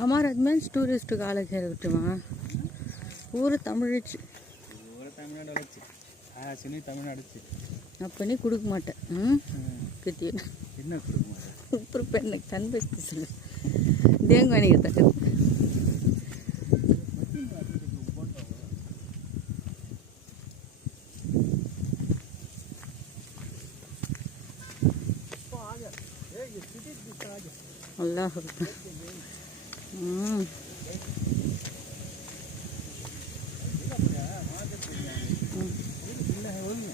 हमारा Ajmer tourist college है बिटवा पूरा तमिழ்ச்சி पूरा तमिழ்நாடு அடிச்சு சுனி தமிழ்நாடு அடிச்சு அப்பனே கொடுக்க மாட்டேன் கிட்டிய என்ன கொடுக்க மாட்டேன் ऊपर पेन तन बेचती सुन देंगे नहीं तक अल्लाह